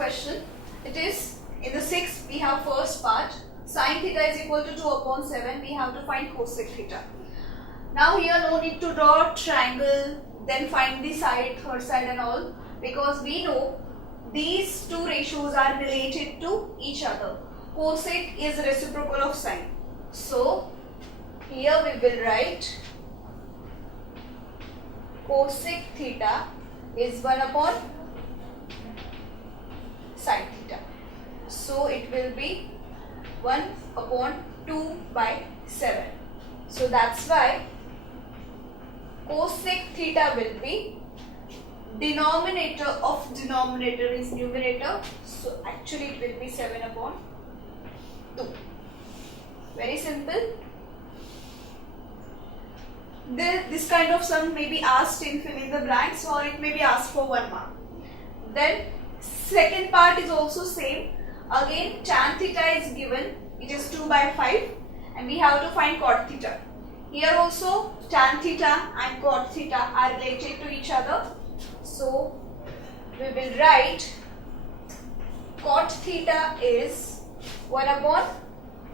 question. It is in the sixth, we have first part, sin theta is equal to 2 upon 7. We have to find cosec theta. Now here no need to draw triangle, then find the side, third side and all, because we know these two ratios are related to each other. Cosec is reciprocal of sine. So here we will write cosec theta is 1 upon sin theta. So it will be 1 upon 2 by 7. So that's why cosec theta will be denominator of denominator is numerator. So actually it will be 7 upon 2. Very simple. This kind of sum may be asked in fill in the blanks, or it may be asked for 1 mark. Then second part is also same. Again tan theta is given, it is 2 by 5, and we have to find cot theta. Here also tan theta and cot theta are related to each other. So we will write cot theta is 1 upon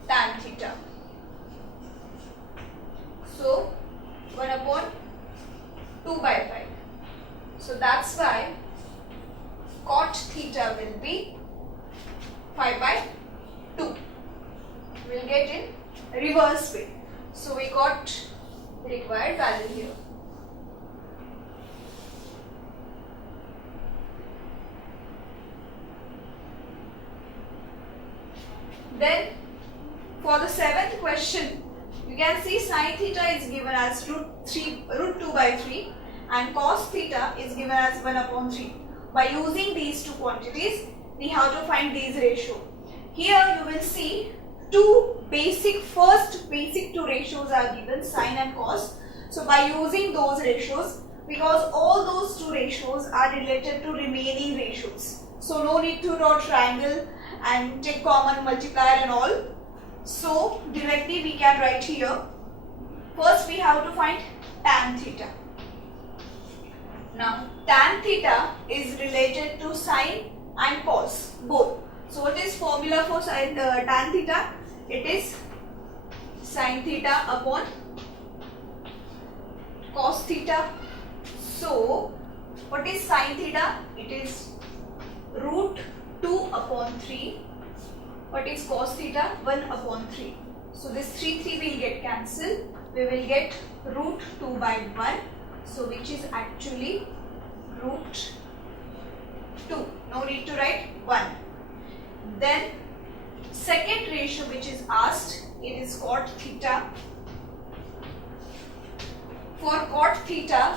tan theta. So 1 upon 2 by 5. So that's why cot theta will be 5 by 2. We will get in reverse way. So we got the required value here. Then for the seventh question, you can see sin theta is given as root 2 by 3 and cos theta is given as 1 upon 3. By using these two quantities, we have to find these ratio. Here you will see first basic two ratios are given, sin and cos. So by using those ratios, because all those two ratios are related to remaining ratios, so no need to draw triangle and take common multiplier and all. So directly we can write here, first we have to find tan theta. Now tan theta is related to sin and cos both. So what is formula for tan theta? It is sin theta upon cos theta. So what is sin theta? It is root 2 upon 3. What is cos theta? 1 upon 3. So this 3 will get cancelled. We will get root 2 by 1. So which is actually root 2. No need to write 1. Then second ratio which is asked, it is cot theta. For cot theta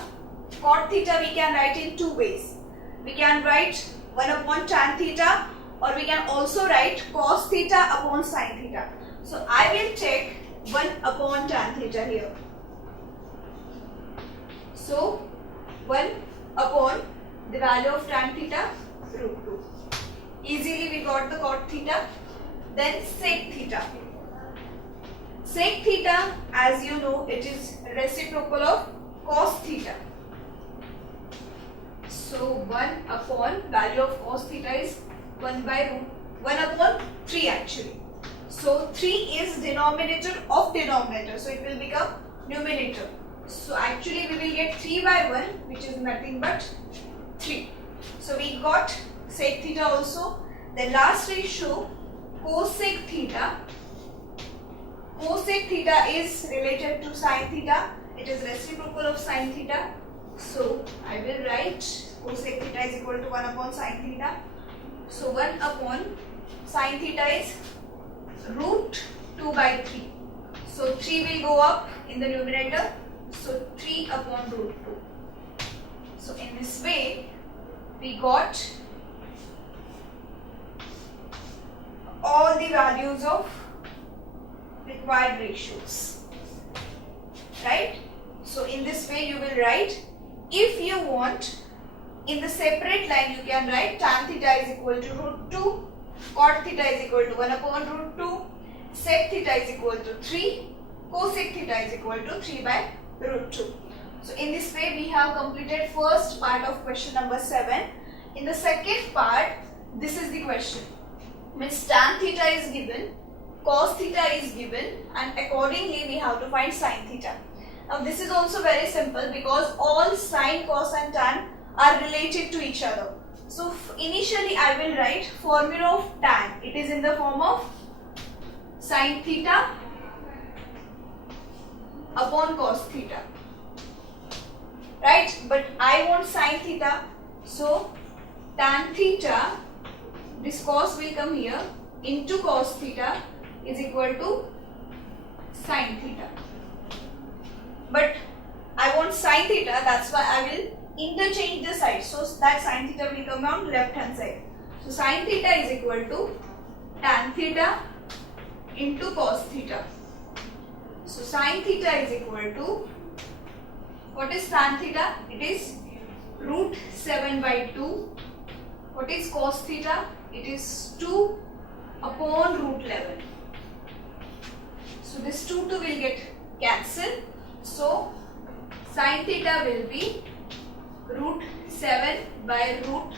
we can write in two ways. We can write 1 upon tan theta, or we can also write cos theta upon sin theta. So I will take 1 upon tan theta here. So 1 upon the value of tan theta, root 2. Easily we got the cot theta. Then sec theta. Sec theta, as you know, it is reciprocal of cos theta. So 1 upon value of cos theta is 1 upon 3 actually. So 3 is denominator of denominator, so it will become numerator. So actually we will get 3 by 1, which is nothing but 3. So we got sec theta also. The last ratio, cosec theta. Cosec theta is related to sin theta. It is reciprocal of sin theta. So I will write cosec theta is equal to 1 upon sin theta. So 1 upon sin theta is root 2 by 3. So 3 will go up in the numerator. So 3 upon root 2. So in this way we got all the values of required ratios, right? So in this way you will write, if you want in the separate line you can write tan theta is equal to root 2, cot theta is equal to 1 upon root 2, sec theta is equal to 3, cosec theta is equal to 3 by root 2. So in this way we have completed first part of question number 7. In the second part this is the question. Means tan theta is given, cos theta is given, and accordingly we have to find sin theta. Now this is also very simple because all sin, cos and tan are related to each other. So initially I will write formula of tan. It is in the form of sin theta upon cos theta. Right? But I want sin theta. So tan theta, this cos will come here, into cos theta is equal to sin theta. But I want sin theta, that's why I will interchange the side. So that sin theta will come on left hand side. So sin theta is equal to tan theta into cos theta. So sin theta is equal to, what is tan theta? It is root 7 by 2. What is cos theta? It is 2 upon root 11. So this 2 will get cancelled. So sin theta will be root 7 by root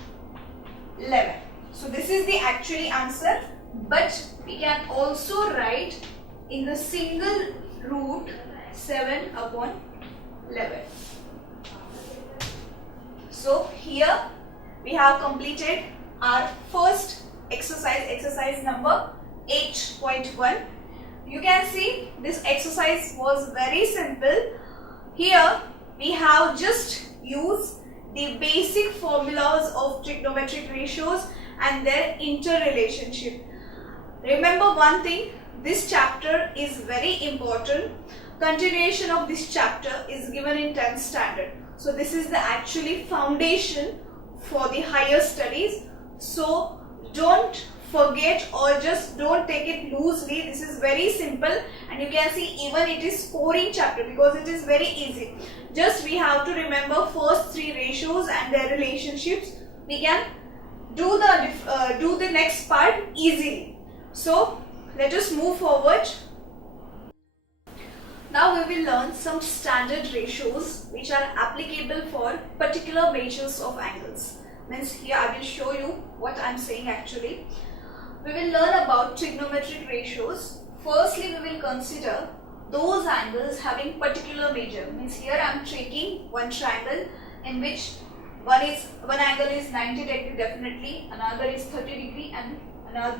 11. So this is the actually answer, but we can also write in the single root 7 upon 11. So here we have completed our first exercise number 8.1. You can see this exercise was very simple. Here we have just used the basic formulas of trigonometric ratios and their interrelationship. Remember one thing, this chapter is very important. Continuation of this chapter is given in 10th standard. So this is the actually foundation for the higher studies. So don't forget or just don't take it loosely. This is very simple, and you can see even it is scoring chapter because it is very easy. Just we have to remember first three ratios and their relationships. We can do the next part easily. So let us move forward. Now we will learn some standard ratios which are applicable for particular measures of angles. Means here I will show you what I am saying actually. We will learn about trigonometric ratios. Firstly, we will consider those angles having particular measure. Means here I am taking one triangle in which one angle is 90 degree definitely, another is 30 degree, and another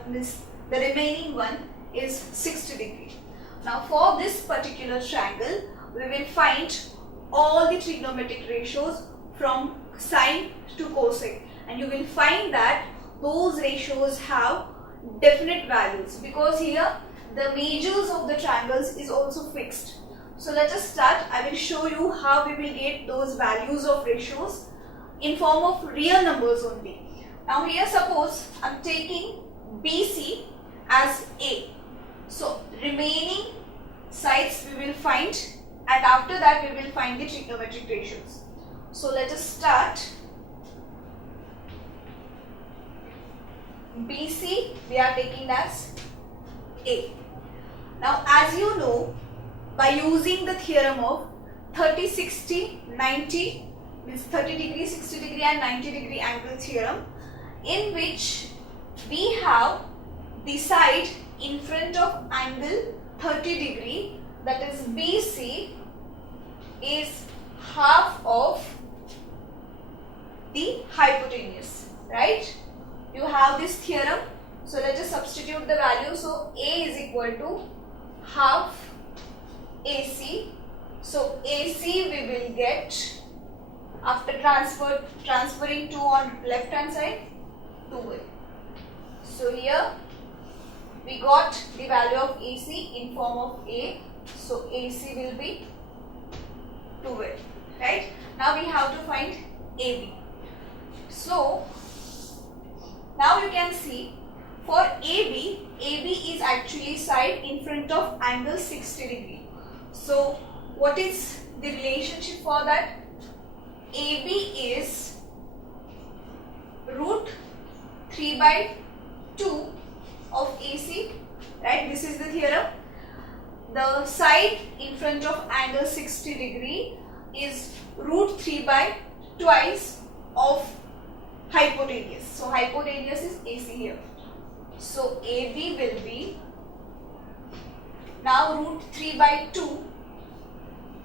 the remaining one is 60 degree. Now for this particular triangle, we will find all the trigonometric ratios from sine to cosine, and you will find that those ratios have definite values because here the measures of the triangles is also fixed. So let us start. I will show you how we will get those values of ratios in form of real numbers only. Now here suppose I am taking BC as A. So remaining sides we will find, and after that we will find the trigonometric ratios. So let us start. BC we are taking as A. Now as you know, by using the theorem of 30, 60, 90, means 30 degree, 60 degree and 90 degree angle theorem, in which we have the side in front of angle 30 degree, that is BC, is half of the hypotenuse, right? You have this theorem. So let us substitute the value. So A is equal to half AC. So AC we will get, after transferring 2 on left hand side, 2A. So here we got the value of AC in form of A. So AC will be 2A, right? Now we have to find AB. So now you can see for AB is actually side in front of angle 60 degree. So what is the relationship for that? AB is root 3 by 2 of AC, right? This is the theorem. The side in front of angle 60 degree is root 3 by twice of hypotenuse. So hypotenuse is AC here. So AB will be now root 3 by 2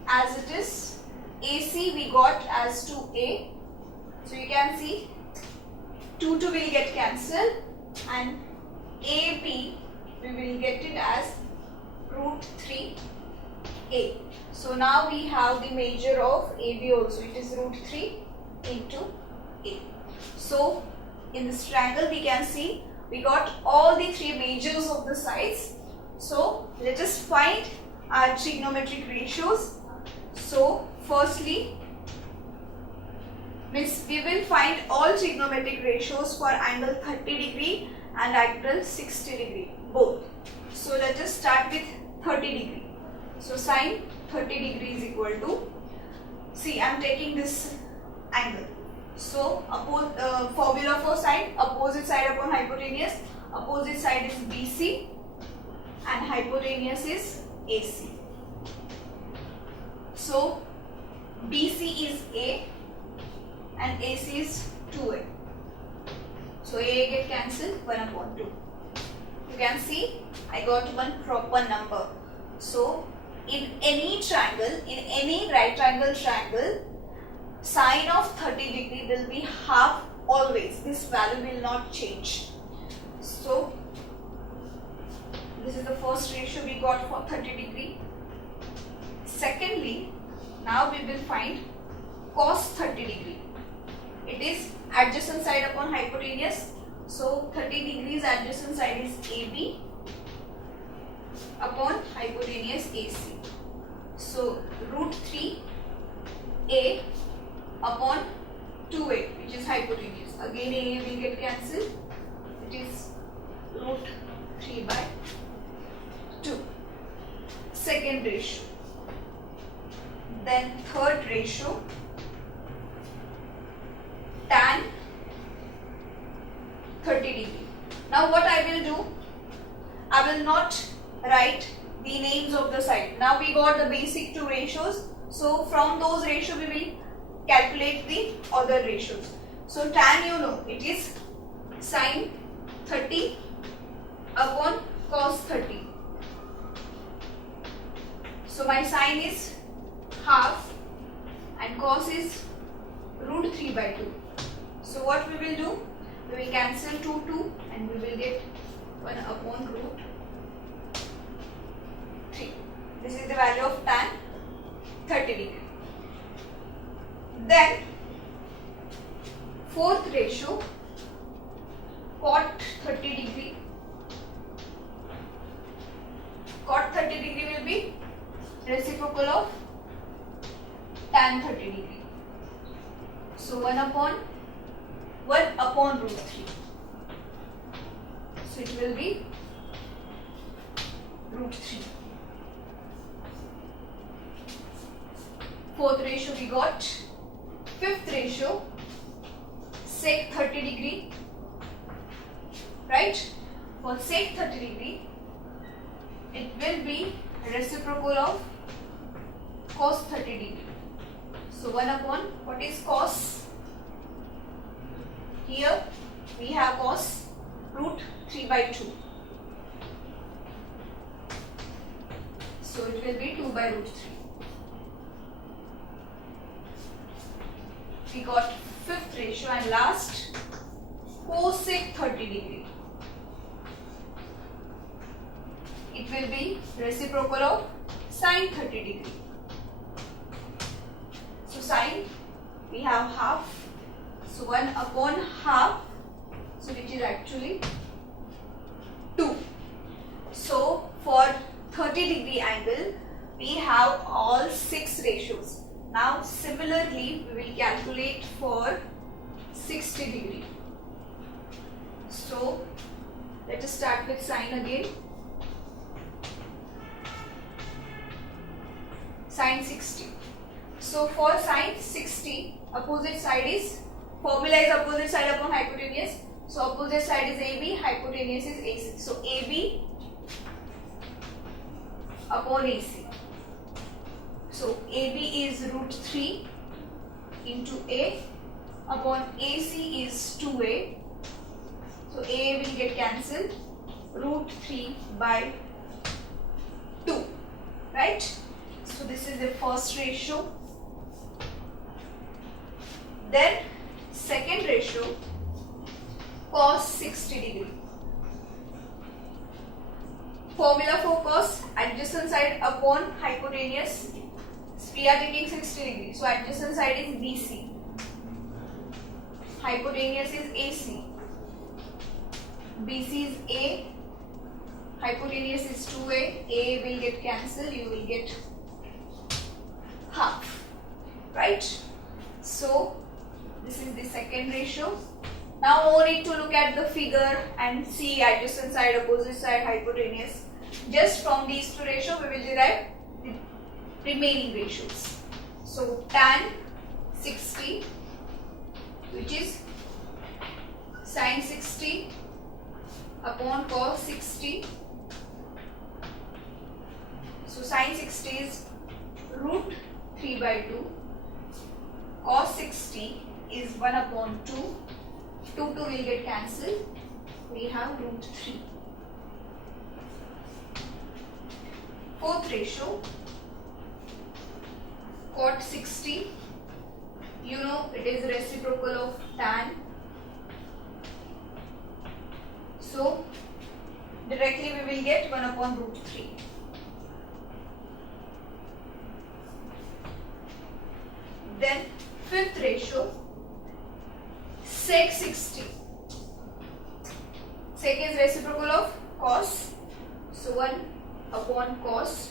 as it is. AC we got as 2A. So you can see 2 will get cancelled and AB we will get it as root 3A. So now we have the measure of AB also. It is root 3 into A. So in this triangle we can see we got all the three measures of the sides. So let us find our trigonometric ratios. So firstly, we will find all trigonometric ratios for angle 30 degree and angle 60 degree both. So let us start with 30 degree. So sine 30 degree is equal to, see I am taking this angle. So formula for sine, opposite side upon hypotenuse. Opposite side is BC and hypotenuse is AC. So BC is A and AC is 2A. So A get cancelled, 1 upon 2. You can see I got one proper number. So in any triangle, in any right angle triangle, sine of 30 degree will be half always. This value will not change. So this is the first ratio we got for 30 degree. Secondly, now we will find cos 30 degree. It is adjacent side upon hypotenuse. So 30 degrees adjacent side is AB upon hypotenuse AC. So root 3A upon 2A, which is hypotenuse. Again A will get cancelled. It is root 3 by 2. Second ratio. Then third ratio, tan 30 degree. Now what I will do, I will not write the names of the side. Now we got the basic two ratios. So from those ratios we will calculate the other ratios. So tan, you know, it is sine 30 upon cos 30. So my sine is half and cos is root 3 by 2. So what we will do? We will cancel 2 and we will get 1 upon root 3. This is the value of tan 30 degree. Then fourth ratio, cot 30 degree. Cot 30 degree will be reciprocal of tan 30 degree. So 1 upon root 3. So it will be root 3. Fourth ratio we got. Fifth ratio, sec 30 degree. Right? For sec 30 degree, it will be reciprocal of cos 30 degree. So 1 upon, what is cos? Here we have cos root 3 by 2. So it will be 2 by root 3. We got fifth ratio and last, cosec 30 degree. It will be reciprocal of sine 30 degree. So sine, we have half. So 1 upon half, so which is actually 2. So for 30 degree angle, we have all 6 ratios. Now similarly, we will calculate for 60 degree. So let us start with sine again. Sine 60. So for sine 60, opposite side is, formula is opposite side upon hypotenuse. So opposite side is AB, hypotenuse is AC. So AB upon AC. So AB is root 3 into A upon AC is 2A. So A will get cancelled. Root 3 by 2. Right? So this is the first ratio. Then second ratio, cos 60 degree. Formula for cos, adjacent side upon hypotenuse. We are taking 60 degree. So adjacent side is BC. Hypotenuse is AC. BC is A. Hypotenuse is 2A. A will get cancelled. You will get half. Right? So this is the second ratio. Now no need to look at the figure and see adjacent side, opposite side, hypotenuse. Just from these two ratios we will derive the remaining ratios. So tan 60, which is sin 60 upon cos 60. So sin 60 is root 3 by 2. Cos 60 is 1 upon 2. 2 will get cancelled. We have root 3. Fourth ratio, cot 60. You know it is reciprocal of tan. So directly we will get 1 upon root 3. Then fifth ratio, sec 60. Sec is reciprocal of cos. So 1 upon cos.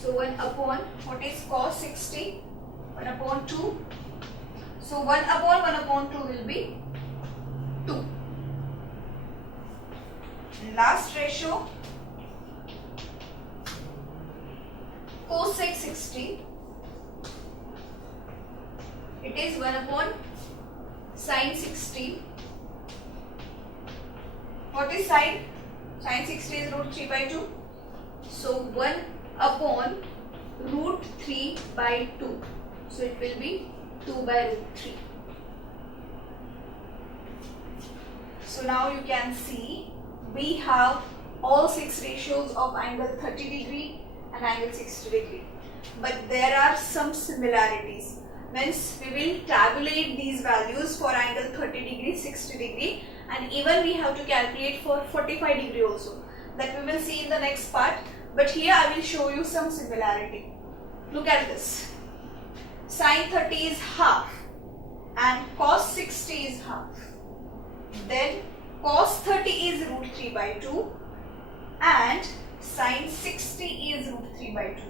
So 1 upon, what is cos 60? 1 upon 2. So 1 upon 2 will be 2. Last ratio, cosec 60. It is 1 upon sin 60. What is sin? Sin 60 is root 3 by 2. So 1 upon root 3 by 2. So it will be 2 by root 3. So now you can see we have all 6 ratios of angle 30 degree and angle 60 degree. But there are some similarities. Means we will tabulate these values for angle 30 degree, 60 degree, and even we have to calculate for 45 degree also. That we will see in the next part. But here I will show you some similarity. Look at this. Sin 30 is half and cos 60 is half. Then cos 30 is root 3 by 2 and sin 60 is root 3 by 2.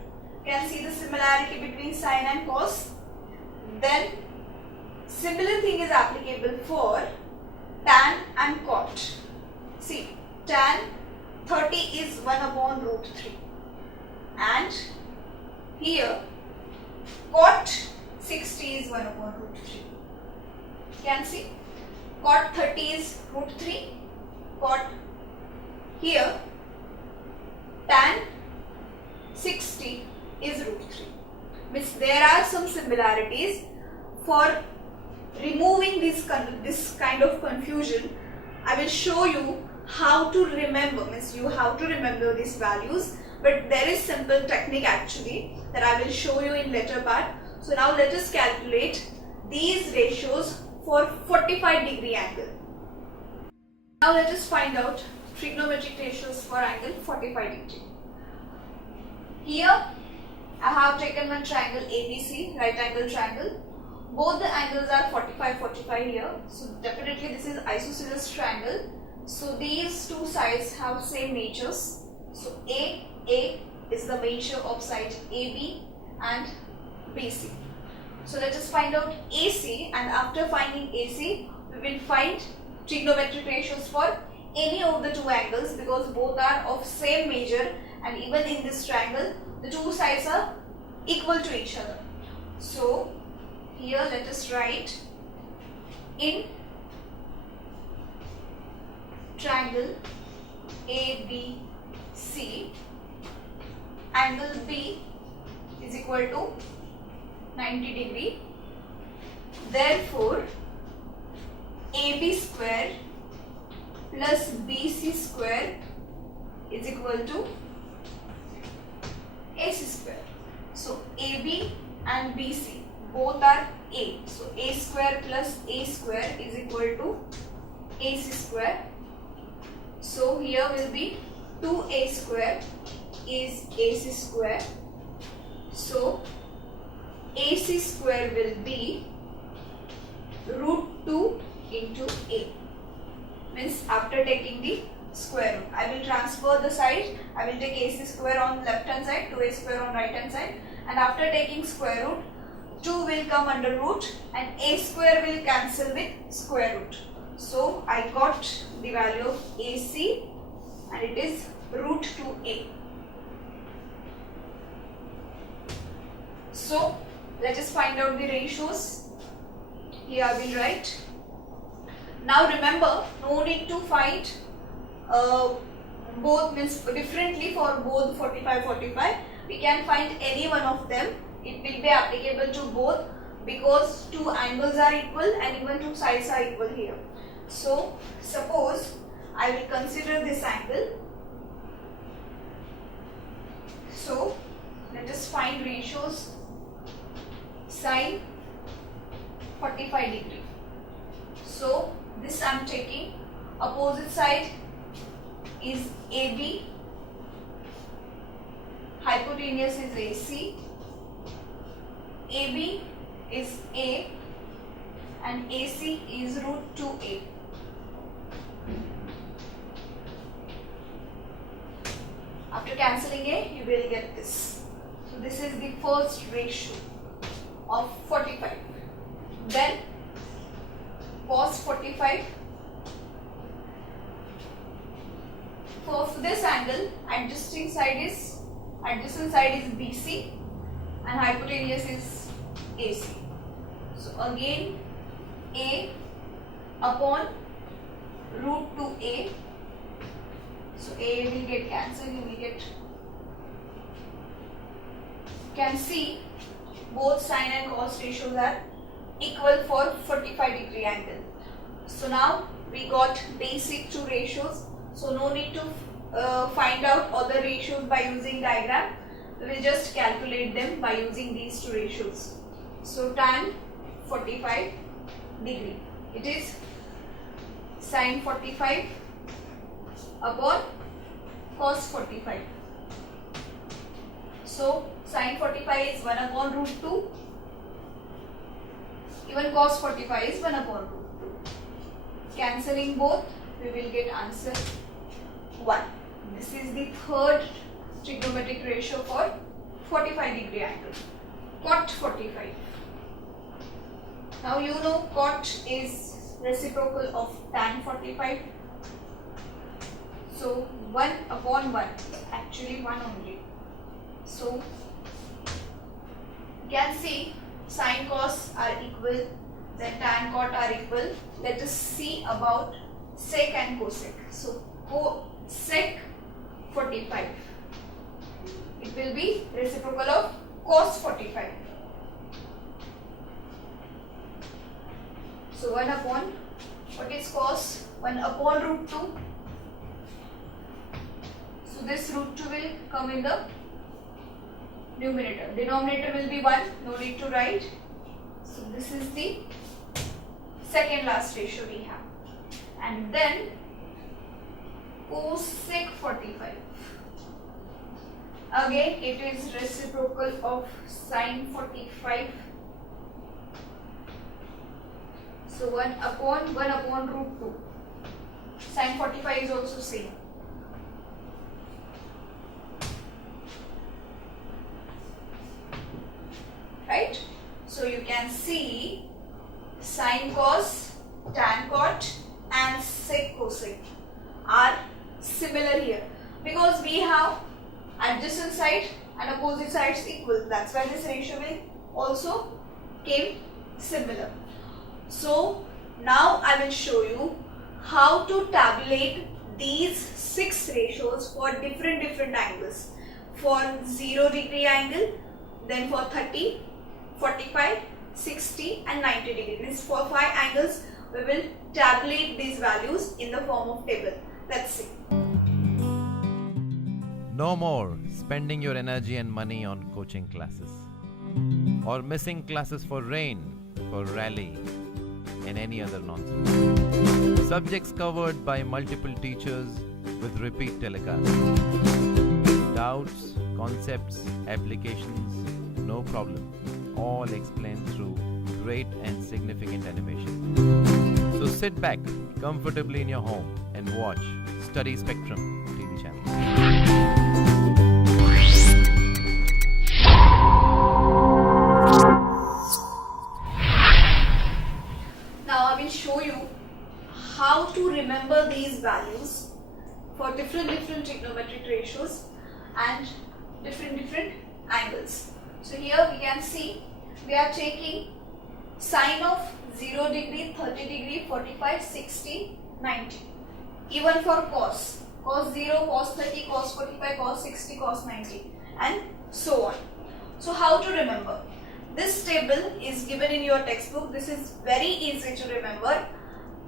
You can see the similarity between sin and cos. Then similar thing is applicable for tan and cot. See, tan 30 is 1 upon root 3 and here cot 60 is 1 upon root 3. You can see cot 30 is root 3, cot here tan 60 is root 3. Means there are some similarities. For removing this kind of confusion, I will show you how to remember. Means you have to remember these values, but there is simple technique actually that I will show you in later part. So now let us calculate these ratios for 45 degree angle. Now let us find out trigonometric ratios for angle 45 degree. Here I have taken one triangle ABC, right angle triangle. Both the angles are 45 here. So definitely this is isosceles triangle. So these two sides have same measures. So A is the measure of side AB and BC. So let us find out AC, and after finding AC, we will find trigonometric ratios for any of the two angles because both are of same measure, and even in this triangle, the two sides are equal to each other. So here let us write in triangle ABC, angle B is equal to 90 degree. Therefore, AB square plus BC square is equal to AC square. So AB and BC both are A. So A square plus A square is equal to AC square. So here will be 2A square is AC square. So AC square will be root 2 into A. Means after taking the square root, I will transfer the side. I will take AC square on left hand side, 2A square on right hand side, and after taking square root, 2 will come under root and A square will cancel with square root. So I got the value of AC and it is root 2A. So let us find out the ratios. Here I will write. Now remember, no need to find both, means differently for both 45. We can find any one of them. It will be applicable to both because two angles are equal and even two sides are equal here. So suppose I will consider this angle. So let us find ratios. Sine 45 degree. So this I am taking. Opposite side is AB. Hypotenuse is AC. AB is A and AC is root 2A. After cancelling A, you will get this. So this is the first ratio of 45. Then cos 45. For this angle, adjacent side is BC and hypotenuse is AC. So again A upon root 2A. So A will get cancelled, you will get, can see both sine and cos ratios are equal for 45 degree angle. So now we got basic two ratios. So no need to find out other ratios by using diagram. We will just calculate them by using these two ratios. So tan 45 degree, it is sine 45 upon cos 45. So sine 45 is 1 upon root 2. Even cos 45 is 1 upon root 2. Cancelling both, we will get answer 1. This is the third trigonometric ratio for 45 degree angle. Cot 45. Now you know cot is reciprocal of tan 45. So 1 upon 1, actually 1 only. So you can see sine cos are equal, then tan cot are equal. Let us see about sec and cosec. So sec 45, it will be reciprocal of cos 45. So 1 upon, what is cos? 1 upon root 2. So this root 2 will come in the numerator. Denominator will be 1, no need to write. So this is the second last ratio we have. And then cosec 45. Again it is reciprocal of sine 45. So 1 upon root 2. Sine 45 is also same. Right? So you can see sine cos, tan cot and sec cosec are similar here because we have adjacent side and opposite sides equal. That's why this ratio will also came similar. So now I will show you how to tabulate these 6 ratios for different angles. For 0 degree angle, then for 30, 45, 60 and 90 degree. Means for 5 angles we will tabulate these values in the form of table. Let's see. No more spending your energy and money on coaching classes or missing classes for rain, for rally and any other nonsense. Subjects covered by multiple teachers with repeat telecasts. Doubts, concepts, applications, no problem. All explained through great and significant animation. So sit back comfortably in your home and watch Study Spectrum TV channel. Now I will show you how to remember these values for different trigonometric ratios and different angles. So here we can see we are taking sine of 0 degree, 30 degree, 45, 60, 90. Even for cos 0, cos 30, cos 45, cos 60, cos 90 and so on. So how to remember? This table is given in your textbook. This is very easy to remember.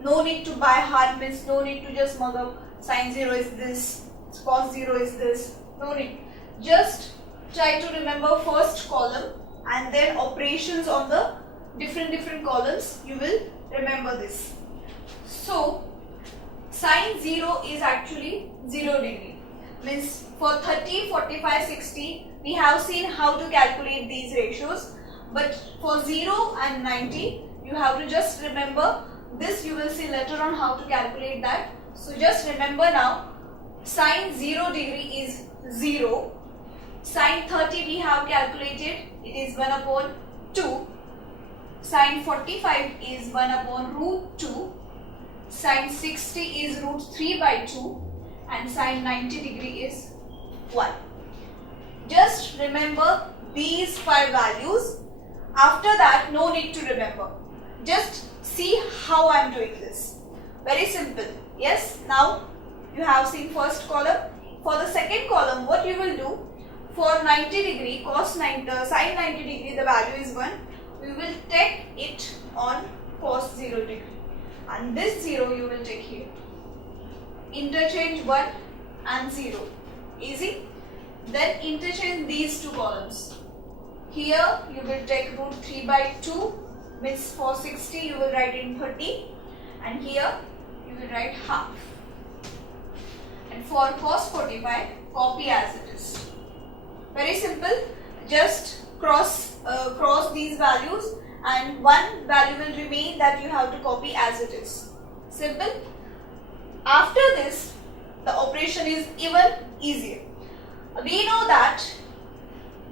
No need to buy hard, means no need to just mug up sine 0 is this, cos 0 is this, no need. Just try to remember first column and then operations on the different columns. You will remember this. So sine 0 is actually 0 degree. Means for 30, 45, 60 we have seen how to calculate these ratios. But for 0 and 90 you have to just remember this. You will see later on how to calculate that. So just remember now, sine 0 degree is 0. Sine 30 we have calculated, it is 1 upon 2. Sine 45 is 1 upon root 2. Sine 60 is root 3 by 2. And sine 90 degree is 1. Just remember these 5 values. After that, no need to remember. Just see how I am doing this. Very simple. Yes, now you have seen first column. For the second column, what you will do, for 90 degree, sine 90 degree, the value is 1. We will take it on cos 0 degree. And this 0 you will take here. Interchange 1 and 0. Easy. Then interchange these two columns. Here you will take root 3 by 2, means for 60 you will write in 30, and here you will write half. And for cos 45, copy as it is. Very simple. Just cross these values and one value will remain that you have to copy as it is. Simple. After this, the operation is even easier. We know that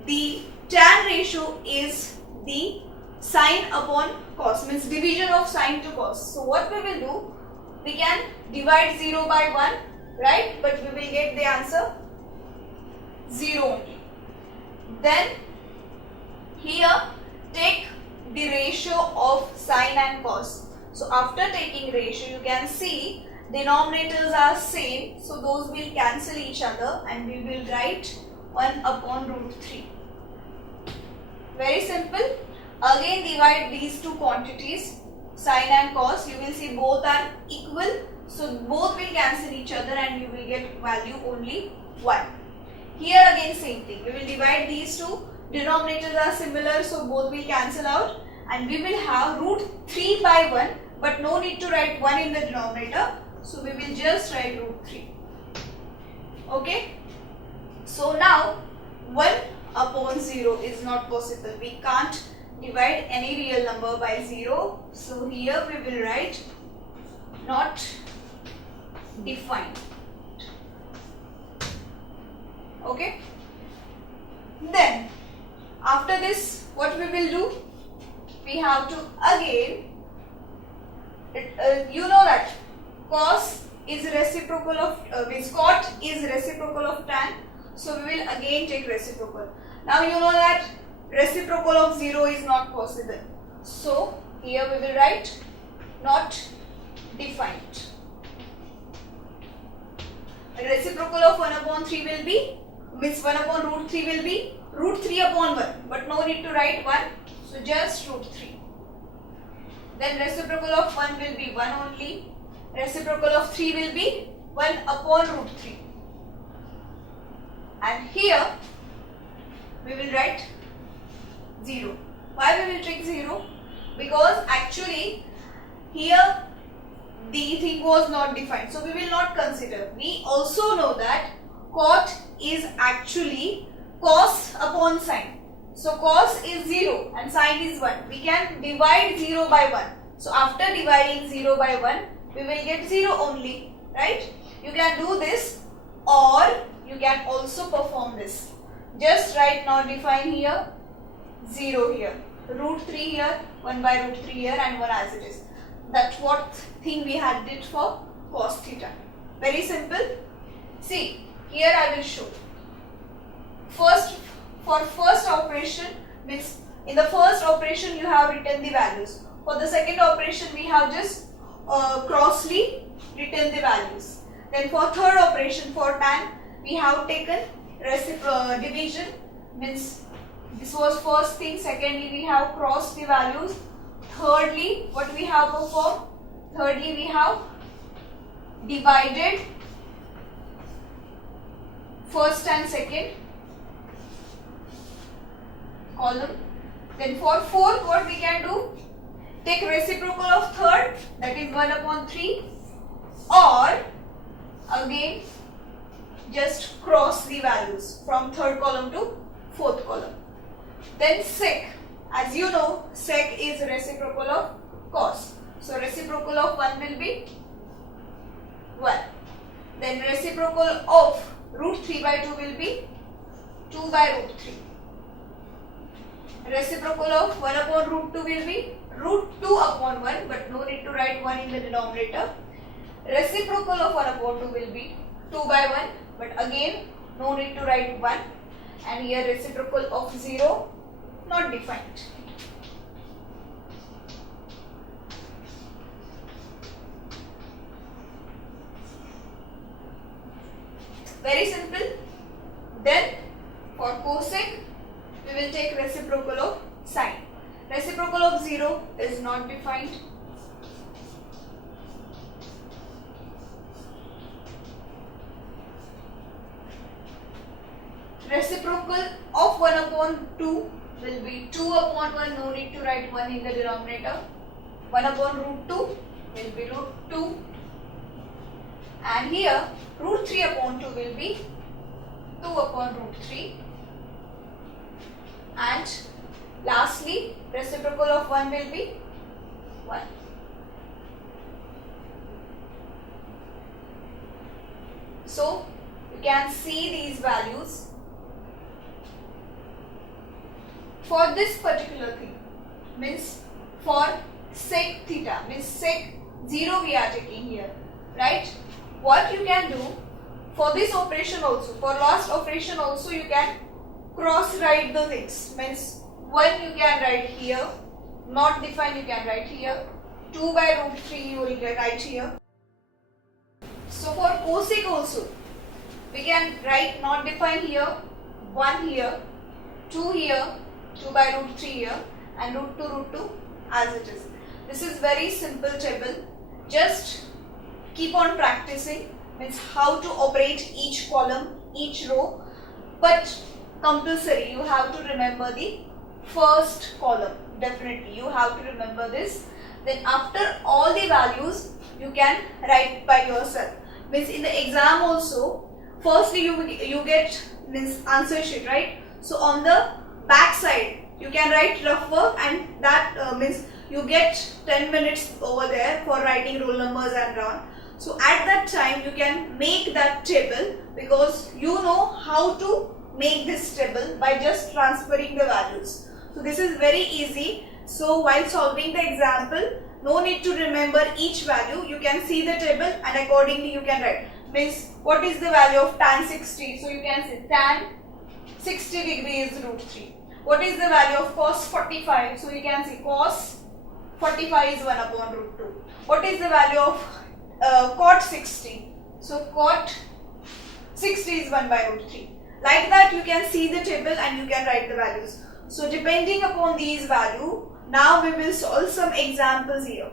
the tan ratio is the sine upon cos, means division of sine to cos. So what we will do, we can divide 0 by 1, right? But we will get the answer 0 only. Then here take the ratio of sine and cos. So after taking ratio, you can see denominators are same, so those will cancel each other and we will write 1 upon root 3. Very simple. Again divide these two quantities, sine and cos. You will see both are equal, so both will cancel each other and you will get value only 1. Here again same thing. We will divide these two. Denominators are similar, so both will cancel out and we will have root 3 by 1, but no need to write 1 in the denominator. So we will just write root 3. Okay. So now 1 upon 0 is not possible. We can't divide any real number by 0. So here we will write not defined. Okay. Then after this, what we will do? We have to again, you know that cos is reciprocal of cot is reciprocal of tan. So we will again take reciprocal. Now you know that reciprocal of 0 is not possible. So here we will write not defined. Reciprocal of 1 upon 3 will be, means 1 upon root 3 will be root 3 upon 1. But no need to write 1. So just root 3. Then reciprocal of 1 will be 1 only. Reciprocal of 3 will be 1 upon root 3. And here we will write 0. Why we will take 0? Because actually here the thing was not defined. So we will not consider. We also know that cot is actually cos upon sine. So cos is 0 and sine is 1. We can divide 0 by 1. So after dividing 0 by 1, we will get 0 only, right? You can do this, or you can also perform this. Just write not defined here, 0 here, root 3 here, 1 by root 3 here, and 1 as it is. That's what thing we had did for cos theta. Very simple. See, here I will show. First, for first operation, means in the first operation you have written the values. For the second operation we have just crossly written the values. Then for third operation, for tan, we have taken division, means this was first thing. Secondly, we have crossed the values. Thirdly, what we have performed? Thirdly, we have divided first and second column. Then for fourth, what we can do? Take reciprocal of third, that is 1 upon 3, or again just cross the values from third column to fourth column. Then sec, as you know, sec is reciprocal of cos. So reciprocal of 1 will be 1. Then reciprocal of root 3 by 2 will be 2 by root 3. Reciprocal of 1 upon root 2 will be root 2 upon 1, but no need to write 1 in the denominator. Reciprocal of 1 upon 2 will be 2 by 1, but again no need to write 1. And here reciprocal of 0 not defined. Very simple. Then for cosec, we will take reciprocal of sine. Reciprocal of 0 is not defined. Reciprocal of 1 upon 2 will be 2 upon 1, no need to write 1 in the denominator. 1 upon root 2 will be root 2. And here root 3 upon 2 will be 2 upon root 3. And lastly, reciprocal of 1 will be 1. So you can see these values. For this particular thing, means for sec theta, means sec 0 we are taking here, right? What you can do for this operation also, for last operation also, you can cross write the things. Means 1 you can write here, not defined you can write here, 2 by root 3 you will write here. So for cosec also, we can write not defined here, 1 here, 2 here, 2 by root 3 here, and root 2 as it is. This is very simple table. Just keep on practicing, means how to operate each column, each row, but compulsory you have to remember the first column. Definitely you have to remember this. Then after all the values you can write by yourself. Means in the exam also, firstly you get means answer sheet, right? So on the back side you can write rough work, and that means you get 10 minutes over there for writing roll numbers and round. So at that time you can make that table, because you know how to make this table by just transferring the values. So this is very easy. So while solving the example, no need to remember each value. You can see the table and accordingly you can write. Means what is the value of tan 60? So you can say tan 60 degree is root 3. What is the value of cos 45? So you can see cos 45 is 1 upon root 2. What is the value of cot 60? So cot 60 is 1 by root 3. Like that you can see the table and you can write the values. So depending upon these value, now we will solve some examples here.